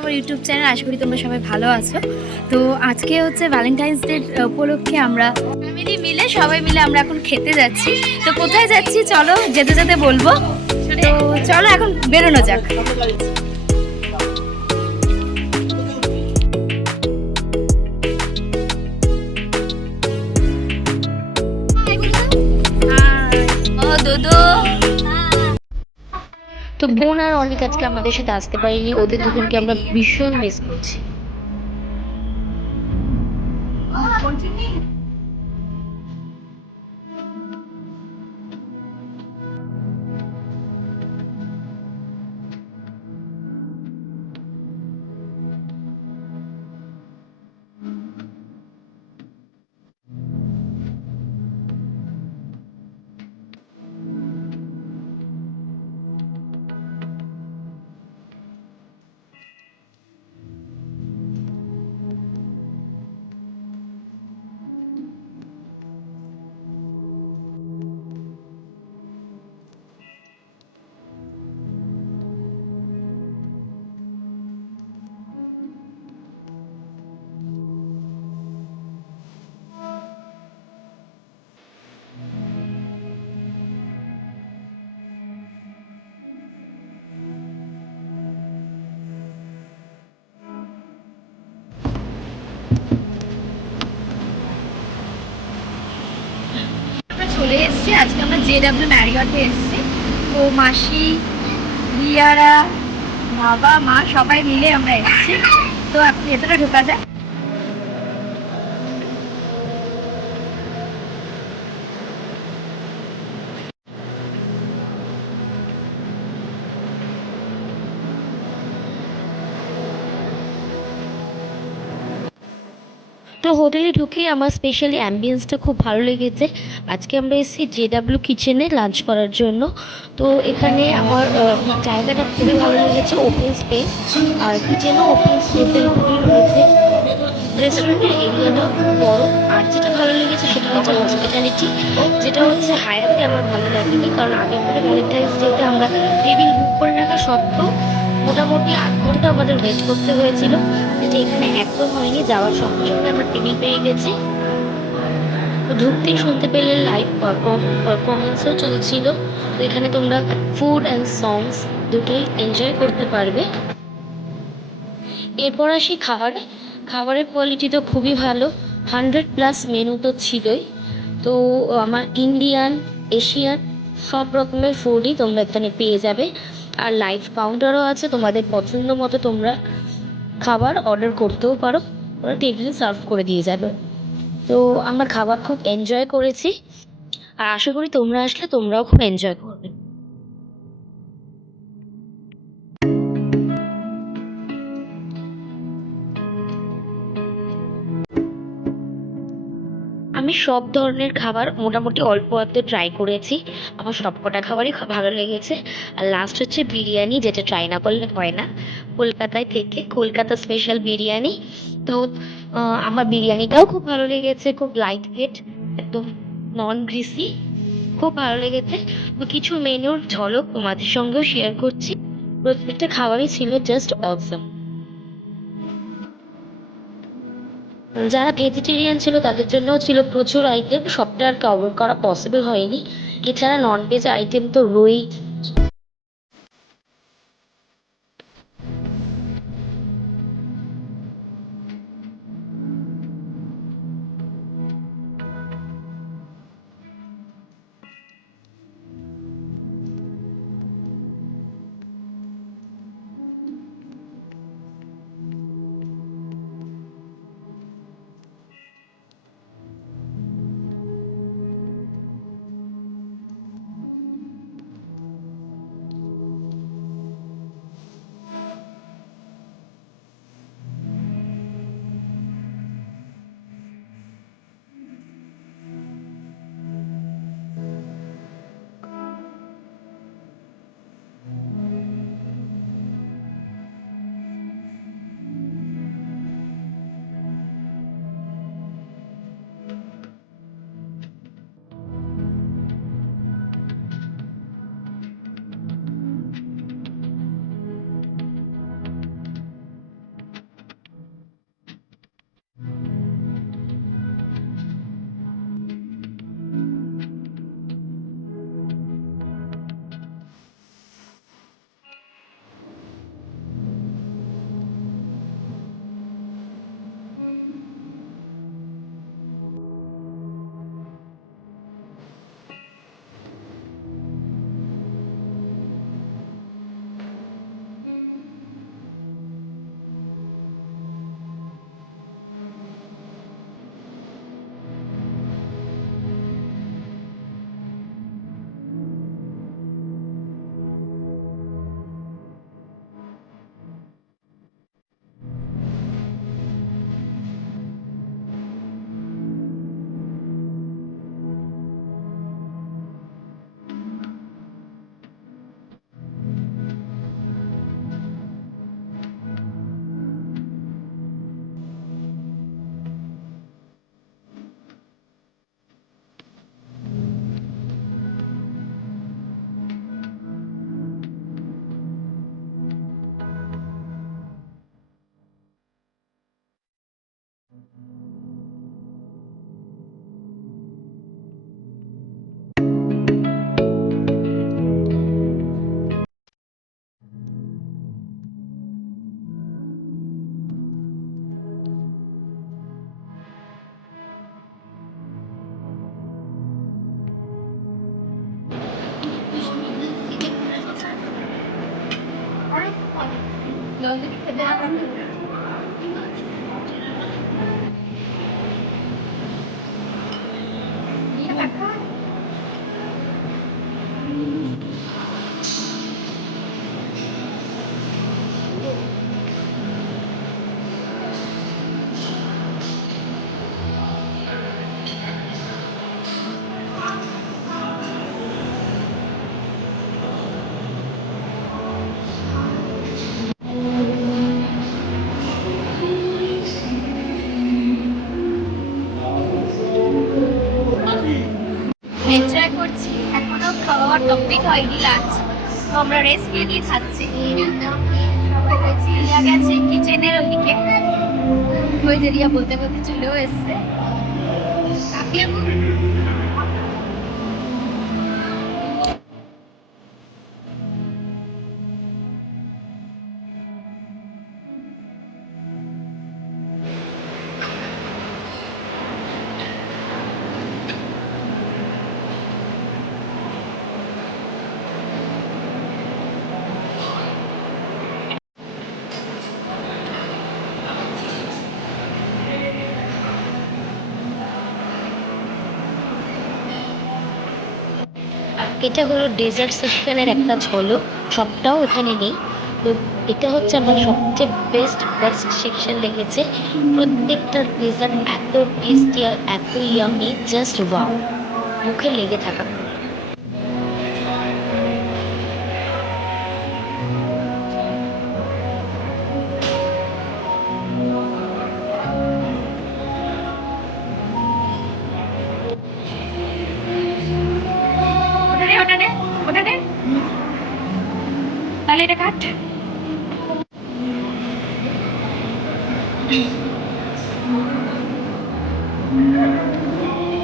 আমার YouTube channel. আশা করি তোমরা সবাই ভালো আছো। তো আজকে হচ্ছে ভ্যালেন্টাইন্স ডে উপলক্ষে আমরা ফ্যামিলি মিলে সবাই মিলে আমরা এখন খেতে যাচ্ছি। তো কোথায় যাচ্ছি চলো যেতে যেতে বলবো। তো চলো এখন বেরোনো যাক। ও দুদু। তো বোন আর অনেক আজকে আমাদের সাথে আসতে পারিনি, ওদের দুজনকে আমরা ভীষণ মিস করছি। আমরা চলে এসেছি, আজকে আমরা JW ম্যারিয়টে এসেছি। তো মাসি, রিয়ারা, বাবা মা সবাই মিলে আমরা এসেছি। তো এখন ভেতরে ঢোকা যায়। তো হোটেলে ঢুকে আমার স্পেশালি অ্যাম্বিয়েন্সটা খুব ভালো লেগেছে। আজকে আমরা এসেছি JW কিচেনে লাঞ্চ করার জন্য। তো এখানে আমার জায়গাটা খুবই ভালো লেগেছে, ওপেন স্পেস, আর কিচেনও ওপেন স্পেসের উপরেই রয়েছে। রেস্টুরেন্টের এরিয়াটাও খুব বড়। আর যেটা ভালো লেগেছে সেটা হচ্ছে হসপিটালিটি, যেটা হচ্ছে হায়াতে আমার ভালো লাগেনি, কারণ আগের বারে ভ্যালেন্টাইন্স ডেতে আমরা টেবিল বুক করে রাখা সত্ত্বেও মোটামুটি 8 ঘন্টা আমাদের ওয়েট করতে হয়েছিল, যেটা এখানে একদম হয়নি। যাওয়ার সঙ্গে সঙ্গে আমরা টেবিল পেয়ে গেছি। তো ঢুকতেই শুনতে পেলে লাইভ পারফরমেন্সও চলছিল। তো এখানে তোমরা ফুড অ্যান্ড সংস দুটোই এনজয় করতে পারবে। এরপর আসি খাবারে। খাবারের কোয়ালিটি তো খুবই ভালো, 100+ মেনু তো ছিলই। তো আমার ইন্ডিয়ান, এশিয়ান সব রকমের ফুডই তোমরা এখানে পেয়ে যাবে। আর লাইভ কাউন্টারও আছে, তোমাদের পছন্দ মতো তোমরা খাবার অর্ডার করতেও পারো, ওরা টেবিলে সার্ভ করে দিয়ে যাবে। তো আমরা খাবার খুব এনজয় করেছি, আর আশা করি তোমরা আসলে তোমরাও খুব এনজয় করবে। আমি সব ধরনের খাবার মোটামুটি অল্প আধটু ট্রাই করেছি। আমার সবকটা খাবারই খুব ভালো লেগেছে। আর লাস্ট হচ্ছে বিরিয়ানি, যেটা ট্রাই না করলে হয় না। কলকাতায় থেকে কলকাতা স্পেশাল বিরিয়ানি। তো আমার বিরিয়ানিটাও খুব ভালো লেগেছে, খুব লাইট ওয়েট, একদম নন গ্রিসি, খুব ভালো লেগেছে। তো কিছু মেনুর ঝলক তোমাদের সঙ্গেও শেয়ার করছি। প্রত্যেকটা খাবারই ছিল জাস্ট অসম। যারা ভেজিটেরিয়ান ছিল তাদের জন্যও ছিল প্রচুর আইটেম, সবটা আর কভার করা পসিবল হয়নি। এছাড়া ননভেজ আইটেম তো রয়েই। এনজয় করছি, এখনো খাওয়া কমপ্লিট হয়নি লাঞ্চ, তো আমরা রেস্ট নিয়ে খাচ্ছি। সবাই গেছি, রিয়া গেছে কিচেনের ওদিকে, ওই যে রিয়া বলতে বলতে চলেও এসছে। কাকি আপু, এটা হলো ডেজার্ট সেকশনের একটা ঝলক, সবটাও এখানে নেই। তো এটা হচ্ছে আমার সবচেয়ে বেস্ট সেকশন লেগেছে। প্রত্যেকটা ডেজার্ট এত টেস্টি আর এত ইয়ামি, জাস্ট ওয়াও, মুখে লেগে থাকা। ওটা নে, ওটা নে, ওটা নে, তাহলে এটা কাট।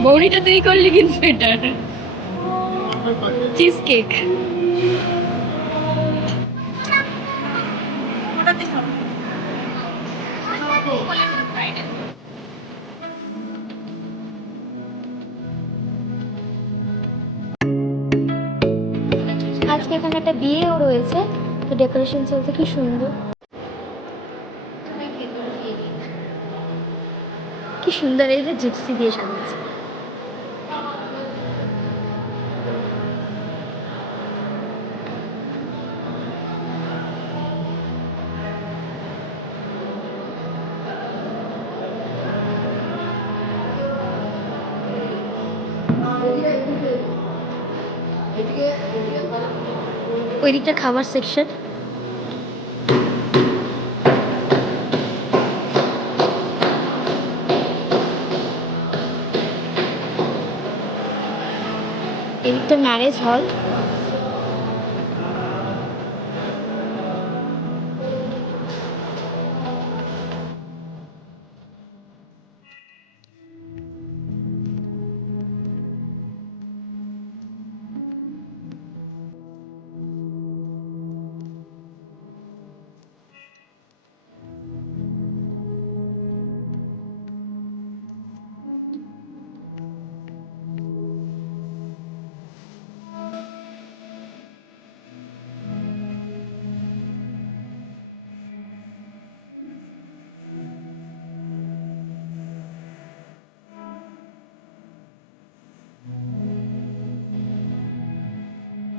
বৌড়িটা তুই করলি কিন্তু এটার চিজ কেক। ওটাতে সব আজকে এখানে একটা বিয়েও রয়েছে, তো ডেকোরেশন চলছে, কি সুন্দর, কি সুন্দর, এই যে জিপসি দিয়ে সাজাচ্ছে। ওই দিকটা খাবার সেকশন। এদিকটা ম্যারেজ হল।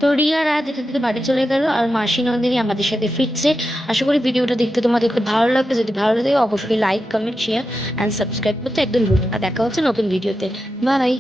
তো রিয়া রাত এখান থেকে বাড়ি চলে গেল, আর মাসি নন্দিনী আমাদের সাথে ফিরছে। আশা করি ভিডিওটা দেখতে তোমাদের খুব ভালো লাগবে। যদি ভালো লাগে অবশ্যই like, comment, share and subscribe করতে একদম ভুলো না। দেখা হচ্ছে নতুন ভিডিওতে। বাই।